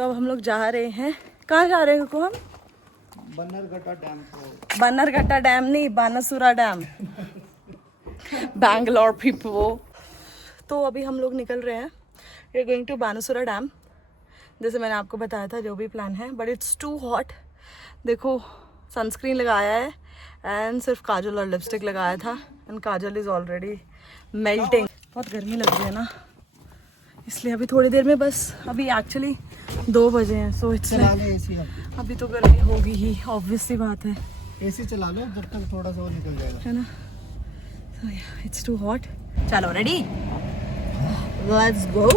तो अब हम लोग जा रहे हैं, कहाँ जा रहे हैं को हम? बन्नरघट्टा डैम को। बन्नरघट्टा डैम नहीं, बानासुरा डैम। बैंगलोर पीपल। तो अभी हम लोग निकल रहे हैं, we are going to Banasura dam. जैसे मैंने आपको बताया था जो भी प्लान है, बट इट्स टू हॉट। देखो सनस्क्रीन लगाया है एंड सिर्फ काजल और लिपस्टिक लगाया था and kajal is already melting. बहुत गर्मी लग रही है ना, इसलिए अभी थोड़ी देर में, बस अभी एक्चुअली 2 बजे हैं, सो इट्स एसी अभी तो गर्मी होगी ही, ऑब्वियस सी बात है। एसी चला लो जब तक थोड़ा सा वो निकल जाएगा, है ना। It's too hot. चलो रेडी, लेट्स गो।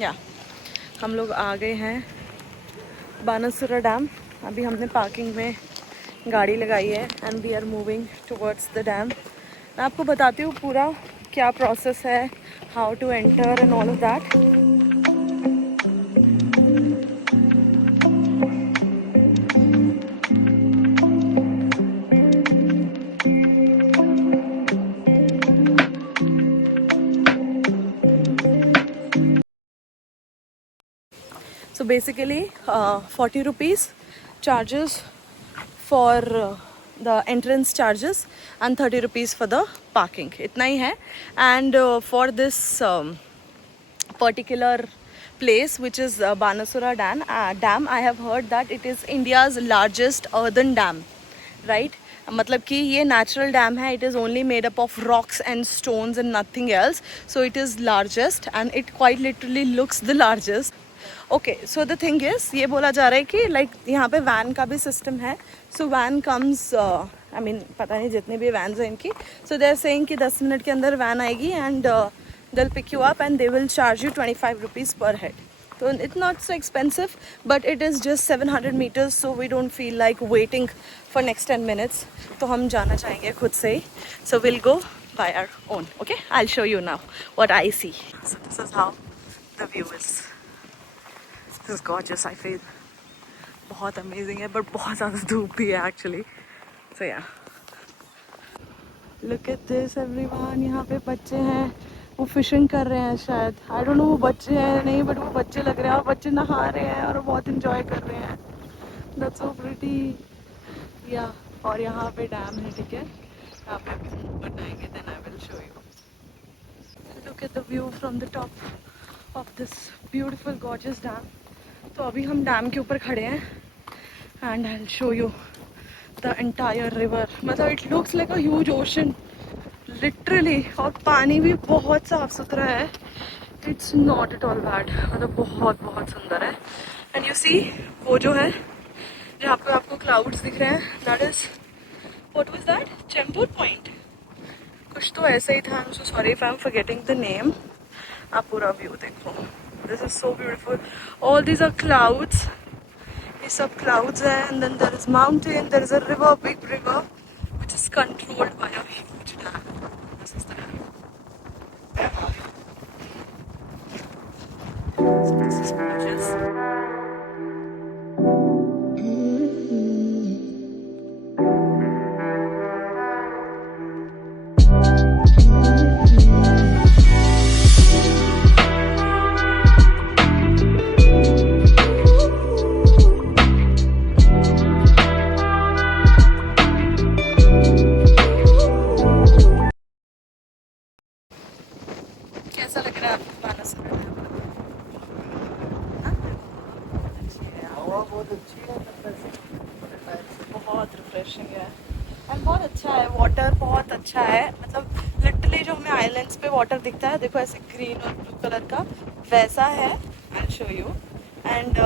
या हम लोग आ गए हैं बानासुरा डैम। अभी हमने पार्किंग में गाड़ी लगाई है and we are moving towards the dam. मैं आपको बताती हूँ पूरा क्या प्रोसेस है, how to enter and all of that. So basically 40 rupees charges for the entrance charges and 30 rupees for the parking. इतना ही है। And for this particular place which is Banasura dam, I have heard that it is India's largest earthen dam, right? मतलब कि ये natural dam है, it is only made up of rocks and stones and nothing else, so it is largest and it quite literally looks the largest. Okay, so the thing is, ये बोला जा रहा है कि लाइक यहाँ पे van का भी सिस्टम है। So when comes, I mean पता नहीं जितने भी वैन्स हैं इनकी, सो दे आर सेइंग कि 10 मिनट के अंदर वैन आएगी and they will pick you up and they will charge you 25 rupees per head. तो it's not so expensive but it is just 700 meters, so we don't feel like waiting for next 10 minutes. तो हम जाना चाहेंगे खुद से ही, so will go by our own. Okay, I will show you now what I see. So this is how the view is. This is gorgeous, I feel. बहुत amazing है but बहुत ज़्यादा धूप भी है एक्चुअली। सो या लुक एट दिस एवरीवन। यहाँ पे बच्चे हैं, वो फिशिंग कर रहे हैं शायद, आई डोंट नो वो बच्चे हैं नहीं, बट वो बच्चे लग रहे हैं और बच्चे नहा रहे हैं और बहुत इंजॉय कर रहे हैं। That's so pretty. या और यहाँ पे डैम है, ठीक है, यहाँ पे अभी मूव बनाएंगे, then I will show you. Look at the view from the top of this beautiful gorgeous dam. तो अभी हम डैम के ऊपर खड़े हैं and I will show you the entire river. मतलब it looks like a huge ocean literally, और पानी भी बहुत साफ सुथरा है, it's not at all bad, मतलब बहुत बहुत सुंदर है। एंड यू सी वो जो है जहाँ पे आपको क्लाउड्स दिख रहे हैं, that is, what was that, Chembur point, कुछ तो ऐसा ही था। I am so sorry if I am forgetting the name. आप पूरा व्यू देखो, this is so beautiful. All these are clouds. ये सब clouds हैं, and then there is mountain, there is a river, big river, which is controlled by a huge dam. This is the dam. So this is gorgeous. कैसा लग रहा है आपको बानासुरा dam? हवा बहुत अच्छी है, बहुत रिफ्रेशिंग है एंड बहुत अच्छा है। वाटर बहुत अच्छा है, मतलब लिटरली जो हमें आइलैंड्स पे वाटर दिखता है, देखो ऐसे ग्रीन और ब्लू कलर का, वैसा है। आई विल शो यू। एंड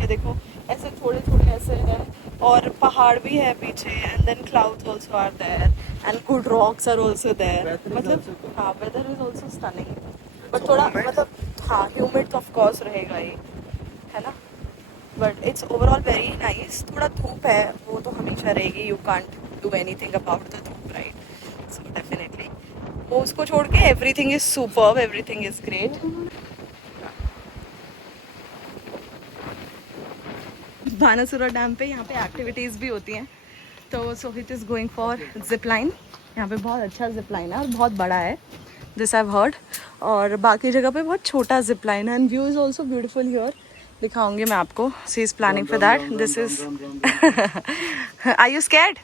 ये देखो ऐसे थोड़े थोड़े ऐसे है, और पहाड़ भी है पीछे, and then clouds also are there and good rocks are also there. मतलब हाँ, weather is also stunning, but थोड़ा मतलब हाँ ह्यूमिड तो ऑफ कोर्स रहेगा ही, है ना, but it's overall very nice. थोड़ा धूप है, वो तो हमेशा रहेगी, you can't do anything about the dhoop, right. So definitely वो उसको छोड़ के everything is superb, everything is great. Banasura dam पे यहाँ पे एक्टिविटीज़ भी होती हैं। तो so it is going for zip line. यहाँ पे बहुत अच्छा जिप लाइन है और बहुत बड़ा है, दिस आई हैव हर्ड। और बाकी जगह पे बहुत छोटा जिप लाइन है and view is also beautiful here. दिखाऊंगी मैं आपको। She is planning for that. This is are you scared?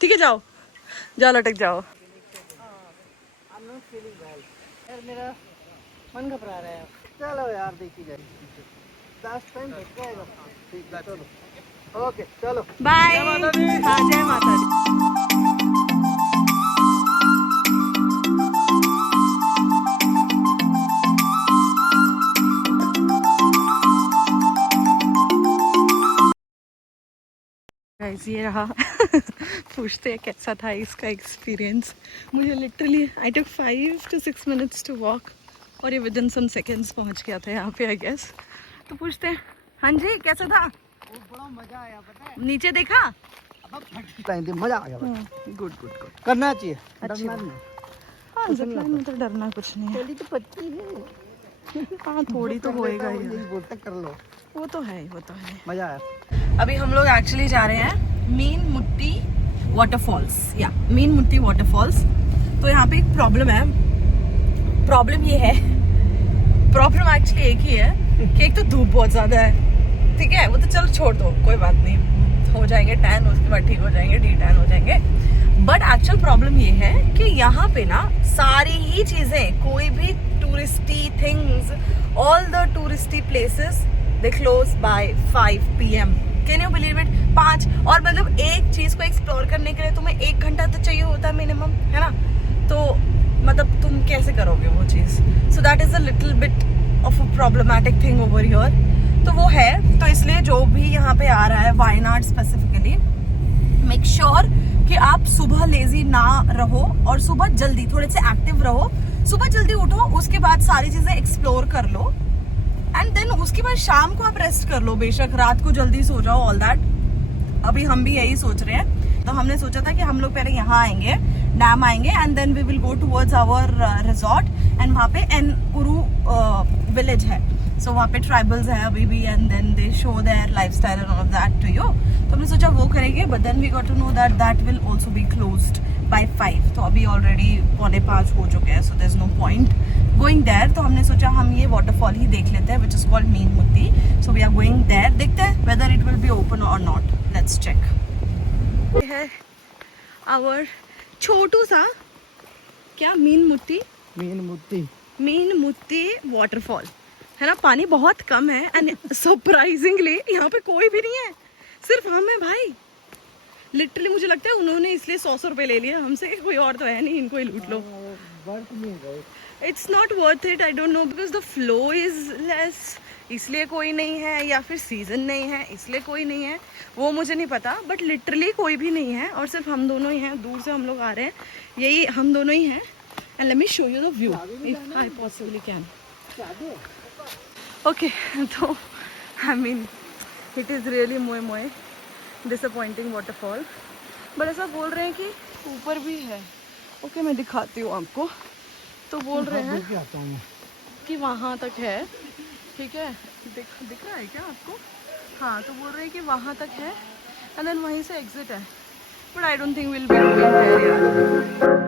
ठीक है, जाओ जाओ, लटक जाओ। मेरा मन घबरा रहा है। चलो यार, देखी जाए, 10 टाइम भेट जाएगा। ठीक है, चलो, ओके, चलो, बाय। हाँ, जय माता दी। गाइस ये रहा। पूछते हैं कैसा था इसका एक्सपीरियंस। मुझे literally I took 5 to 6 minutes to walk और ये विद इन सम सेकेंड्स पहुंच गया था यहाँ पे आई गेस। तो पूछते हैं, हाँ जी कैसा था? बड़ा मजा आया, पता है? नीचे देखा? मजा आ गया। गुड गुड गुड, करना चाहिए, अच्छी डरना बात। नहीं। हाँ जिपलाइन में तो डरना कुछ नहीं है। तो पत्ती है। हाँ थोड़ी तो होएगा ही। यही बोलते कर लो, वो तो है, वो तो है। मजा आया। अभी हम लोग एक्चुअली जा रहे हैं मीन मुट्टी वाटरफॉल्स, या मीन मुट्टी वाटरफॉल्स। तो यहाँ पे एक प्रॉब्लम है। प्रॉब्लम ये है, प्रॉब्लम एक्चुअली एक ही है कि एक तो धूप बहुत ज़्यादा है, ठीक है, वो तो चलो छोड़ दो, कोई बात नहीं, हो जाएंगे टैन, उसके बाद ठीक हो जाएंगे, डी टैन हो जाएंगे। बट एक्चुअल प्रॉब्लम ये है कि यहाँ पे ना सारी ही चीज़ें, कोई भी touristy things, all the touristy places they close by 5 PM। Can you believe it? 5। और मतलब एक चीज को एक्सप्लोर करने के लिए तुम्हें 1 घंटा तो चाहिए होता है मिनिमम, है ना? तो मतलब तुम कैसे करोगे वो चीज? So that is a little bit of a problematic thing over here. तो वो है, तो इसलिए जो भी यहाँ पे आ रहा है वायनाड स्पेसिफिकली, मेक श्योर कि आप सुबह लेजी ना रहो और सुबह जल्दी थोड़े से एक्टिव रहो। सुबह जल्दी उठो, उसके बाद सारी चीजें एक्सप्लोर कर लो एंड देन उसके बाद शाम को आप रेस्ट कर लो, बेशक रात को जल्दी सो जाओ, ऑल दैट। अभी हम भी यही सोच रहे हैं। तो हमने सोचा था कि हम लोग पहले यहाँ आएंगे, डैम आएंगे and then we will go towards our resort एंड वहाँ पे एनउरू विलेज है। सो वहाँ पे ट्राइबल्स है अभी भी and then they show their lifestyle and all of that to you. तो हमने सोचा वो करेंगे, but then we got to know that that will also be closed by 5। तो अभी ऑलरेडी 4:45 हो चुके हैं, so there is no point going there. तो हमने सोचा हम ये वाटरफॉल ही देख लेते हैं, which is called Meenmutty. So we are going there, देखते हैं whether it will be open और नॉट, लेट्स चेक। ये है आवर छोटू सा, क्या मीन मुट्टी, मीन मुट्टी वाटरफॉल है ना। पानी बहुत कम है एंड सरप्राइजिंगली यहाँ पे कोई भी नहीं है, सिर्फ हम है भाई। लिटरली मुझे लगता है उन्होंने इसलिए 100 रुपए ले लिया हमसे, कोई और तो है नहीं, इनको ही लूट लो। It's not worth it, I don't know, because the flow is less, इसलिए कोई नहीं है, या फिर सीजन नहीं है इसलिए कोई नहीं है, वो मुझे नहीं पता। बट लिटरली कोई भी नहीं है और सिर्फ हम दोनों ही हैं। दूर से हम लोग आ रहे हैं, यही हम दोनों ही हैं। And let me show you the view if I possibly can. Okay, तो I mean it is really more disappointing waterfall. But ऐसा बोल रहे हैं कि ऊपर भी है। ओके मैं दिखाती हूँ आपको। तो बोल रहे हैं कि वहाँ तक है, ठीक है, दिख रहा है क्या आपको? हाँ, तो बोल रहे हैं कि वहाँ तक है एंड देन वहीं से एग्जिट है। But I don't think will be going there यार।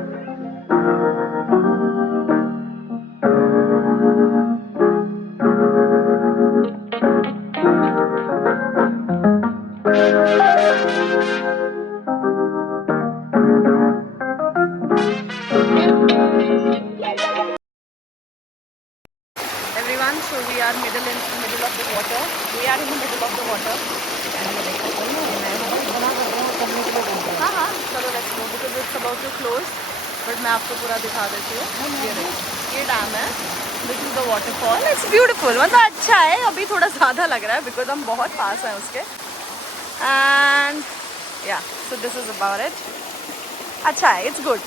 Everyone, so we are middle of the water. We are in the middle of the water. हाँ हाँ चलो let's go because it's about to close. बट मैं आपको पूरा दिखा देती हूँ। ये डैम है, this is the waterfall. It's beautiful, मतलब अच्छा है। अभी थोड़ा ज़्यादा लग रहा है बिकॉज हम बहुत पास हैं उसके। एंड या so this is about it. अच्छा है, इट्स गुड।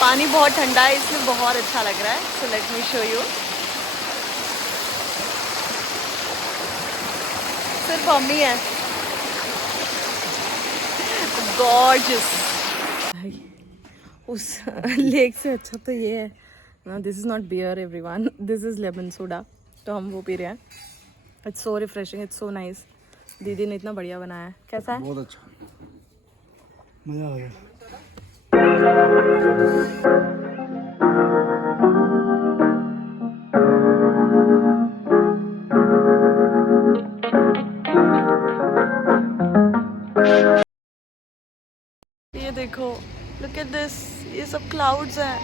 पानी बहुत ठंडा है इसलिए बहुत अच्छा लग रहा है। So let me show you. सिर्फ हम ही है। गॉर्जियस। उस लेक से अच्छा तो ये है ना, this is not bear everyone, this is lemon soda. तो हम वो पी रहे हैं it's so refreshing, it's so nice. दीदी ने इतना बढ़िया बनाया है। कैसा है? बहुत अच्छा, मज़ा आ गया। ये देखो, लुक एट दिस, ये सब क्लाउड्स हैं।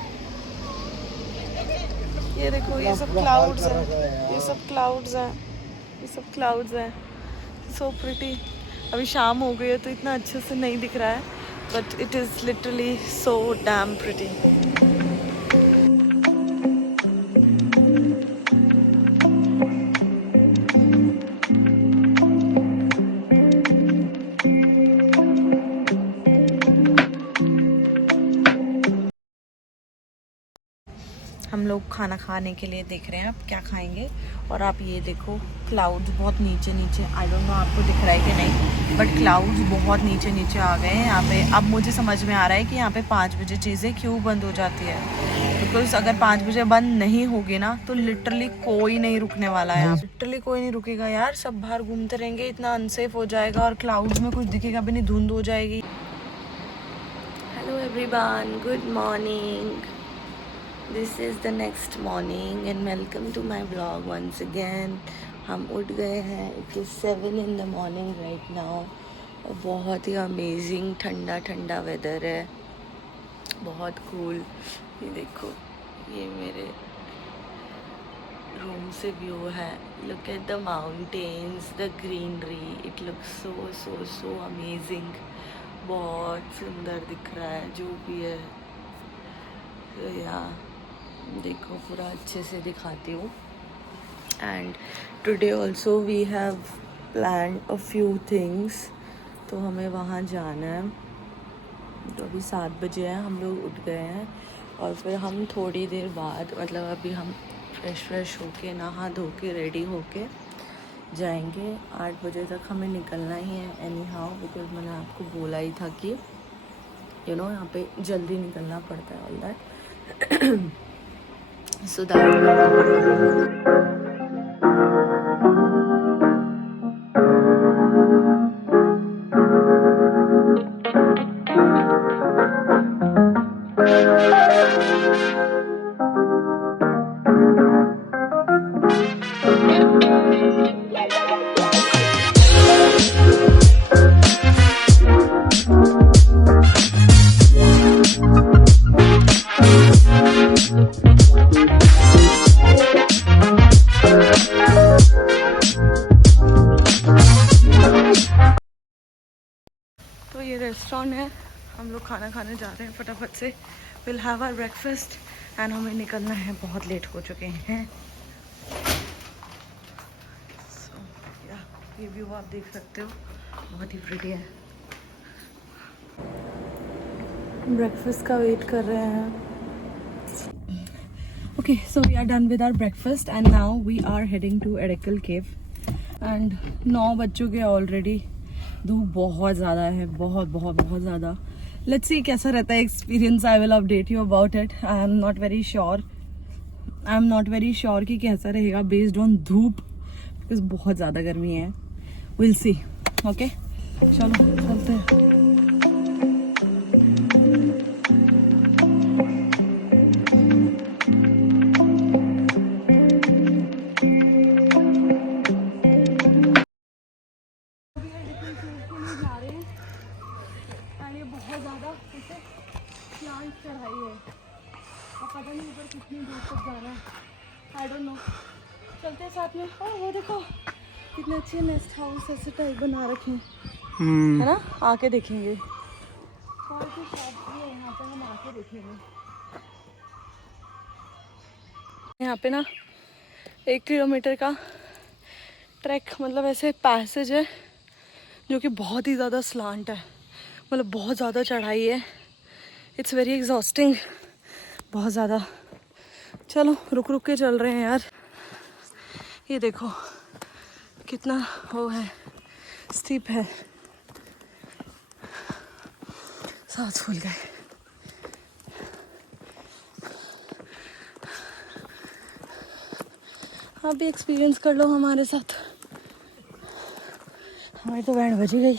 ये देखो, ये सब क्लाउड्स हैं, ये सब क्लाउड्स हैं, ये सब क्लाउड्स हैं। So pretty. अभी शाम हो गई है तो इतना अच्छे से नहीं दिख रहा है, but it is literally so damn pretty. हम लोग खाना खाने के लिए देख रहे हैं अब क्या खाएंगे। और आप ये देखो, क्लाउड्स बहुत नीचे नीचे, आई डोंट नो आपको दिख रहा है कि नहीं, बट क्लाउड्स बहुत नीचे नीचे आ गए हैं यहाँ पे। अब मुझे समझ में आ रहा है कि यहाँ पे 5 बजे चीज़ें क्यों बंद हो जाती है, बिकॉज अगर 5 बजे बंद नहीं होगी ना तो लिटरली कोई नहीं रुकने वाला है। लिटरली कोई नहीं रुकेगा यार, सब बाहर घूमते रहेंगे, इतना अनसेफ हो जाएगा और क्लाउड्स में कुछ दिखेगा भी नहीं, धुंध हो जाएगी। Hello everyone, good morning. This is the next morning and welcome to my vlog once again. हम उठ गए हैं, it is 7 in the morning right now. और बहुत ही अमेजिंग ठंडा ठंडा वेदर है, बहुत कूल। ये देखो, ये मेरे रूम से व्यू है। Look at the mountains, the greenery, it looks so so so amazing. बहुत सुंदर दिख रहा है जो भी है। तो यहाँ देखो, पूरा अच्छे से दिखाती हूँ। And today also we have plan a few things, तो हमें वहाँ जाना है। तो अभी 7 बजे हैं, हम लोग उठ गए हैं और फिर हम थोड़ी देर बाद, मतलब अभी हम फ्रेश होके, नहा धो के, रेडी होके जाएंगे। 8 बजे तक हमें निकलना ही है एनी हाउ, बिकॉज मैंने आपको बोला ही था कि यहाँ पे जल्दी निकलना पड़ता है, ऑल दैट। So that तो ये रेस्टोरेंट है, हम लोग खाना खाने जा रहे हैं फटाफट से। Will have our breakfast and हमें निकलना है, बहुत लेट हो चुके हैं। So, ये व्यू आप देख सकते हो, बहुत ही प्रिटी है। ब्रेकफास्ट का वेट कर रहे हैं। Okay, so we are done with our breakfast and now we are heading to Edekal Cave and 9 बज चुके हैं ऑलरेडी। धूप बहुत ज़्यादा है, बहुत बहुत बहुत ज़्यादा। लेट्स सी कैसा रहता है experience, I will update you about it. I am not very sure कि कैसा रहेगा बेस्ड ऑन धूप, बिकॉज बहुत ज़्यादा गर्मी है। Will see. ओके, चलो चलते हैं। बहुत ज़्यादा ऐसे प्लांट चढ़ाई है और पता नहीं ऊपर कितनी दूर तक जाना है, आई डोंट नो। चलते हैं साथ में। और वो देखो कितने अच्छे नेस्ट हाउस ऐसे टाइप बना रखे हैं, है ना। आके देखेंगे, और कुछ शॉप भी है यहाँ पे, हम आके देखेंगे। यहाँ पे ना 1 किलोमीटर का ट्रैक, मतलब ऐसे पैसेज है जो कि बहुत ही ज़्यादा स्लांट है, मतलब बहुत ज़्यादा चढ़ाई है। इट्स वेरी एग्जॉस्टिंग, बहुत ज़्यादा। चलो रुक रुक के चल रहे हैं यार। ये देखो कितना वो है, स्टीप है। सांस फूल गए। आप भी एक्सपीरियंस कर लो हमारे साथ। हमारी तो बैंड बजी गई,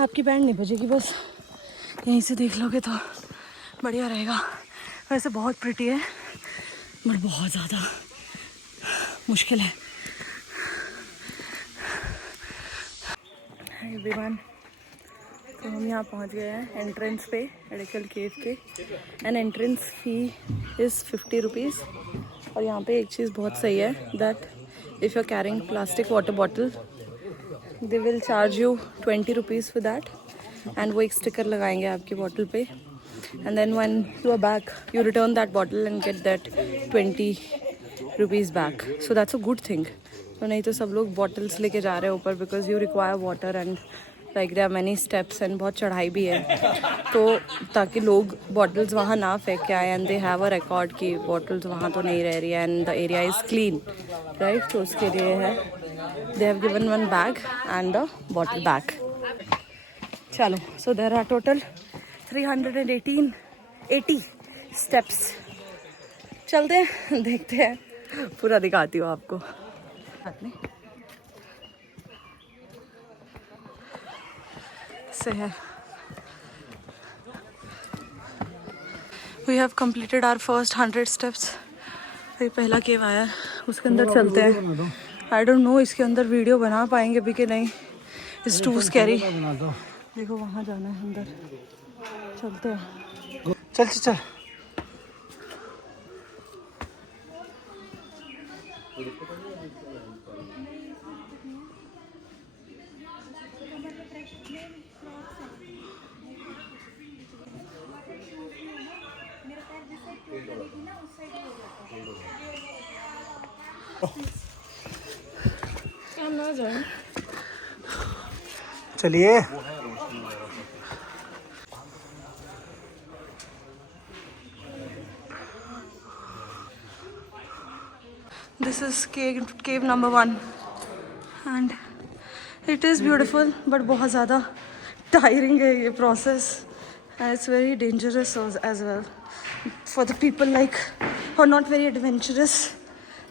आपकी बैंड नहीं बजेगी, बस यहीं से देख लोगे तो बढ़िया रहेगा। वैसे बहुत प्रिटी है बट बहुत ज़्यादा मुश्किल है। हाय एवरीवन, तो हम यहाँ पहुँच गए हैं एंट्रेंस पे एडिकल केव के। And entrance fee is 50 rupees. और यहाँ पे एक चीज़ बहुत सही है that if you are carrying plastic water bottle they will charge you 20 rupees for that. And वो एक स्टिकर लगाएंगे आपकी बॉटल पे। And then when you are back you return that bottle and get that 20 rupees back. So that's a good thing. तो नहीं तो सब लोग बॉटल्स लेके जा रहे हैं ऊपर because you require water and like there are many steps एंड बहुत चढ़ाई भी है। तो ताकि लोग बॉटल्स वहाँ ना फेंक के आए and they have a record कि बॉटल्स वहाँ तो नहीं रह रही है and the area is clean, right. तो उसके लिए है they have given one bag and the bottle bag. चलो, so there are total 380 steps. चलते हैं, देखते हैं, पूरा दिखाती हूँ आपको। से है we have completed our first 100 steps। ये पहला केव आया है, उसके अंदर चलते हैं। आई डोंट नो इसके अंदर वीडियो बना पाएंगे भी कि नहीं, इट्स टू स्कैरी। देखो वहाँ जाना है अंदर, चलते हैं। चल चल चल। चलिए। This is cave number 1 and it is beautiful but बहुत ज़्यादा tiring है ये process and it's very dangerous as well for the people like who are not very adventurous.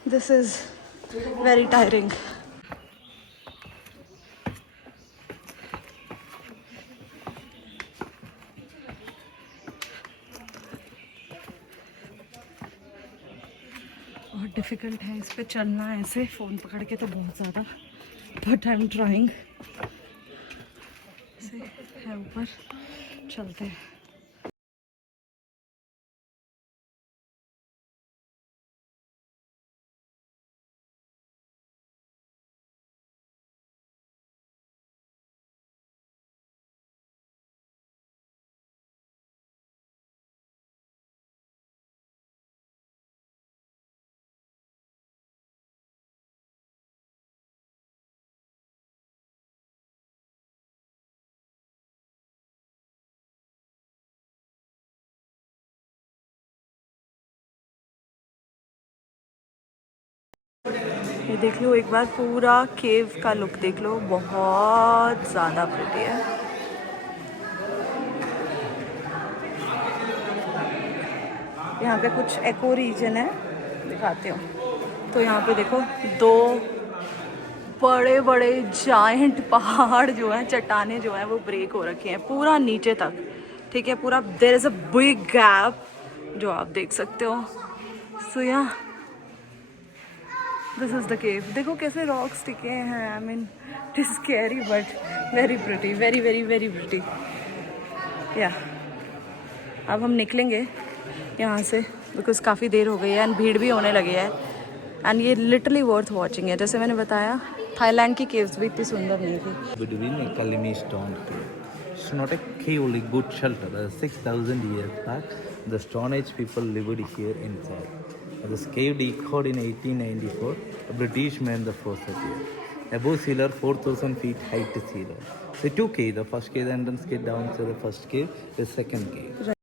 This is very tiring. बहुत डिफ़िकल्ट है इस पे चलना ऐसे फ़ोन पकड़ के तो बहुत ज़्यादा, बट आई एम ट्राइंग। से है ऊपर, चलते हैं। ये देख लो एक बार पूरा केव का लुक देख लो, बहुत ज़्यादा प्रिटी है। यहाँ पे कुछ एको रीजन है, दिखाती हूँ। तो यहाँ पे देखो दो बड़े बड़े जायंट पहाड़ जो हैं, चट्टाने जो हैं वो ब्रेक हो रखे हैं पूरा नीचे तक, ठीक है। पूरा there is a big gap जो आप देख सकते हो। सो या दिस इज़ द केव। देखो कैसे रॉक्स टिके हैं। आई mean it is scary but very pretty, very very very pretty. या अब हम निकलेंगे यहाँ से बिकॉज काफ़ी देर हो गई है एंड भीड़ भी होने लगी है एंड ये लिटरली वर्थ वॉचिंग है। जैसे मैंने बताया थाईलैंड की केव्स भी इतनी सुंदर नहीं थी। Between a Kalimi stone cave. It's not a cave, only good shelter. 6,000 years back, the Stone Age people lived here inside. This cave decayed in 1894. A British man the first here. Above sea level, 4,000 feet height sea level. The two caves, the first cave, the entrance cave down to the first cave, the second cave.